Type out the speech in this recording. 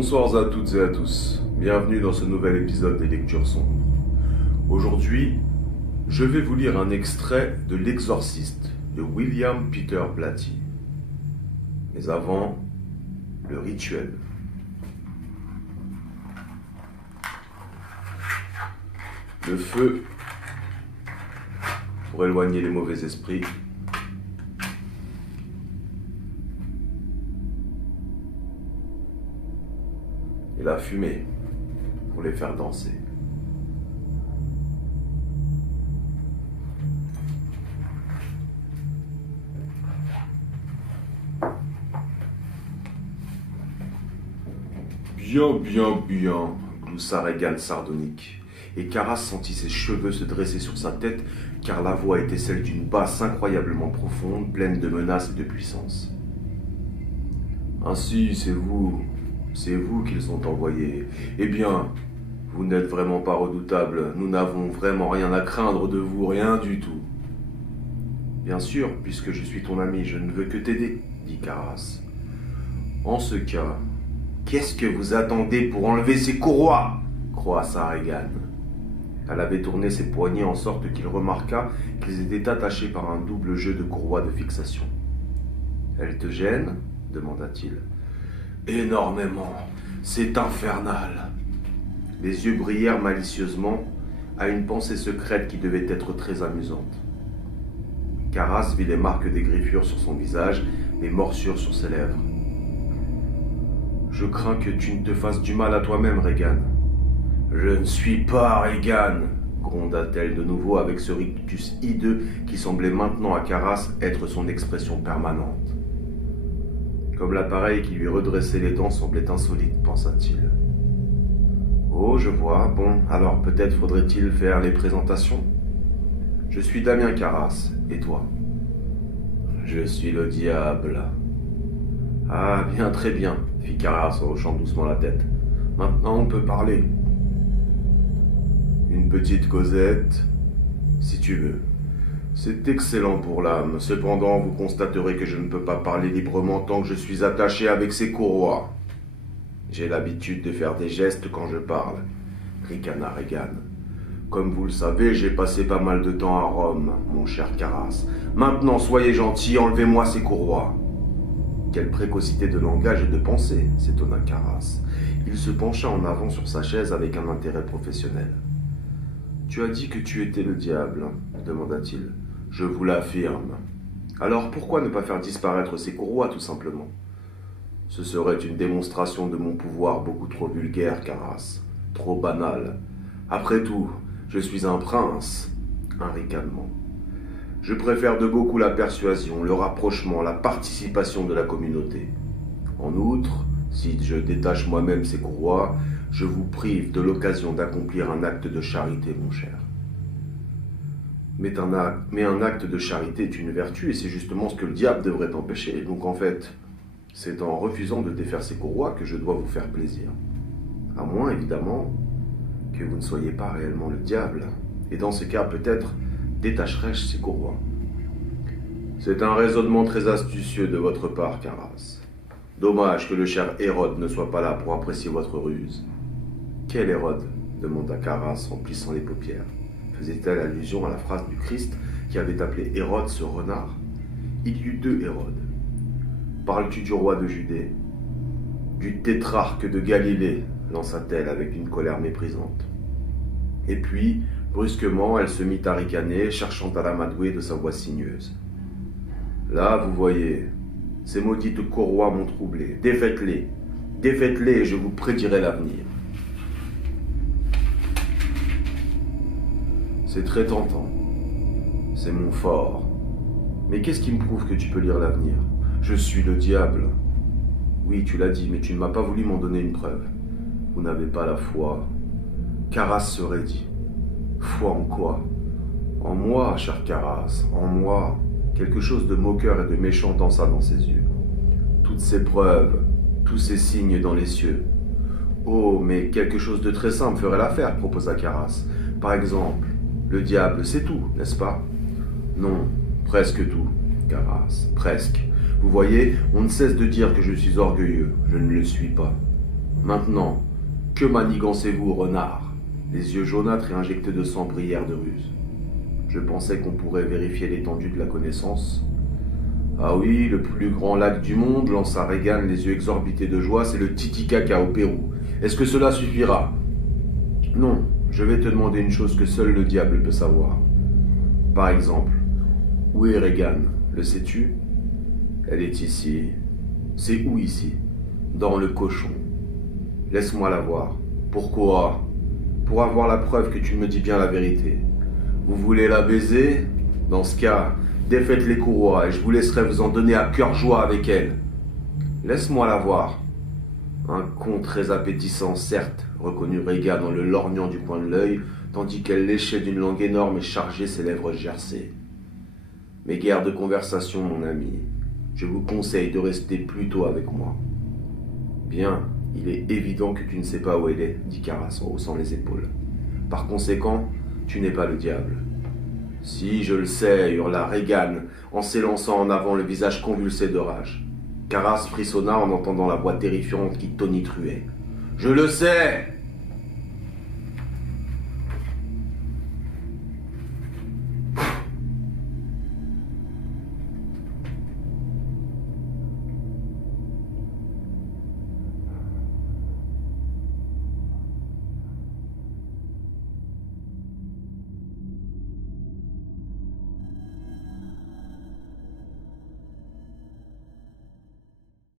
Bonsoir à toutes et à tous, bienvenue dans ce nouvel épisode des Lectures Sombres. Aujourd'hui, je vais vous lire un extrait de L'Exorciste de William Peter Blatty. Mais avant, le rituel. Le feu pour éloigner les mauvais esprits. Et la fumée pour les faire danser. Bien, gloussa Regan sardonique. Et Caras sentit ses cheveux se dresser sur sa tête, car la voix était celle d'une basse incroyablement profonde, pleine de menaces et de puissance. Ainsi, c'est vous qu'ils ont envoyé. Eh bien, vous n'êtes vraiment pas redoutable, nous n'avons vraiment rien à craindre de vous, rien du tout. Bien sûr, puisque je suis ton ami, je ne veux que t'aider, dit Caras. En ce cas, qu'est-ce que vous attendez pour enlever ces courroies croassa Regan. Elle avait tourné ses poignets en sorte qu'il remarqua qu'ils étaient attachés par un double jeu de courroies de fixation. « Elle te gêne » demanda-t-il. « Énormément, c'est infernal. » Les yeux brillèrent malicieusement à une pensée secrète qui devait être très amusante. Caras vit les marques des griffures sur son visage, les morsures sur ses lèvres. « Je crains que tu ne te fasses du mal à toi-même, Regan. »« Je ne suis pas Regan !» gronda-t-elle de nouveau avec ce rictus hideux qui semblait maintenant à Caras être son expression permanente. Comme l'appareil qui lui redressait les dents semblait insolite, pensa-t-il. « Oh, je vois. Bon, alors peut-être faudrait-il faire les présentations. Je suis Damien Caras, et toi ? » « Je suis le diable. »« Ah, bien, très bien, » fit Caras en hochant doucement la tête. « Maintenant, on peut parler. » « Une petite causette, si tu veux. C'est excellent pour l'âme. Cependant, vous constaterez que je ne peux pas parler librement tant que je suis attaché avec ces courroies. J'ai l'habitude de faire des gestes quand je parle, » ricana Regan. « Comme vous le savez, j'ai passé pas mal de temps à Rome, mon cher Caras. Maintenant, soyez gentil, enlevez-moi ces courroies. » Quelle précocité de langage et de pensée, s'étonna Caras. Il se pencha en avant sur sa chaise avec un intérêt professionnel. « Tu as dit que tu étais le diable, » demanda-t-il. « Je vous l'affirme. Alors pourquoi ne pas faire disparaître ces courroies, tout simplement ? Ce serait une démonstration de mon pouvoir beaucoup trop vulgaire, Caras, trop banal. Après tout, je suis un prince, » un ricanement. « Je préfère de beaucoup la persuasion, le rapprochement, la participation de la communauté. En outre, si je détache moi-même ces courroies, je vous prive de l'occasion d'accomplir un acte de charité, mon cher. Mais un acte de charité est une vertu, et c'est justement ce que le diable devrait empêcher. Donc en fait, c'est en refusant de défaire ces courroies que je dois vous faire plaisir. À moins, évidemment, que vous ne soyez pas réellement le diable. Et dans ce cas, peut-être détacherai-je ces courroies. C'est un raisonnement très astucieux de votre part, Caras. Dommage que le cher Hérode ne soit pas là pour apprécier votre ruse. Quel Hérode ? Demanda Caras en plissant les paupières. Faisait-elle allusion à la phrase du Christ qui avait appelé Hérode ce renard ? Il y eut deux Hérodes. Parles-tu du roi de Judée ? Du tétrarque de Galilée, lança-t-elle avec une colère méprisante. Et puis, brusquement, elle se mit à ricaner, cherchant à l'amadouer de sa voix sinueuse. Là, vous voyez, ces maudites courroies m'ont troublé. Défaites-les et je vous prédirai l'avenir. C'est très tentant. C'est mon fort. Mais qu'est-ce qui me prouve que tu peux lire l'avenir ? Je suis le diable. Oui, tu l'as dit, mais tu ne m'as pas voulu m'en donner une preuve. Vous n'avez pas la foi. Caras serait dit. Foi en quoi ? En moi, cher Caras, en moi. Quelque chose de moqueur et de méchant dansa dans ses yeux. Toutes ces preuves, tous ces signes dans les cieux. Oh, mais quelque chose de très simple ferait l'affaire, proposa Caras. Par exemple, le diable, c'est tout, n'est-ce pas ? Non, presque tout, Caras, presque. Vous voyez, on ne cesse de dire que je suis orgueilleux. Je ne le suis pas. Maintenant, que manigancez-vous, renard? Les yeux jaunâtres et injectés de sang brillèrent de ruse. Je pensais qu'on pourrait vérifier l'étendue de la connaissance. Ah oui, le plus grand lac du monde, lança Regan, les yeux exorbités de joie, c'est le Titicaca au Pérou. Est-ce que cela suffira? Non, je vais te demander une chose que seul le diable peut savoir. Par exemple, où est Regan? Le sais-tu? Elle est ici. C'est où ici? Dans le cochon. Laisse-moi la voir. Pourquoi? Pour avoir la preuve que tu me dis bien la vérité. Vous voulez la baiser? Dans ce cas, défaites les courroies et je vous laisserai vous en donner à cœur joie avec elle. Laisse-moi la voir. Un con très appétissant, certes, reconnut Regan en le lorgnant du coin de l'œil, tandis qu'elle léchait d'une langue énorme et chargeait ses lèvres gercées. Mais guère de conversation, mon ami. Je vous conseille de rester plutôt avec moi. Bien, il est évident que tu ne sais pas où elle est, dit Caras en haussant les épaules. Par conséquent, tu n'es pas le diable. Si, je le sais, hurla Regan, en s'élançant en avant le visage convulsé de rage. Caras frissonna en entendant la voix terrifiante qui tonitruait. Je le sais!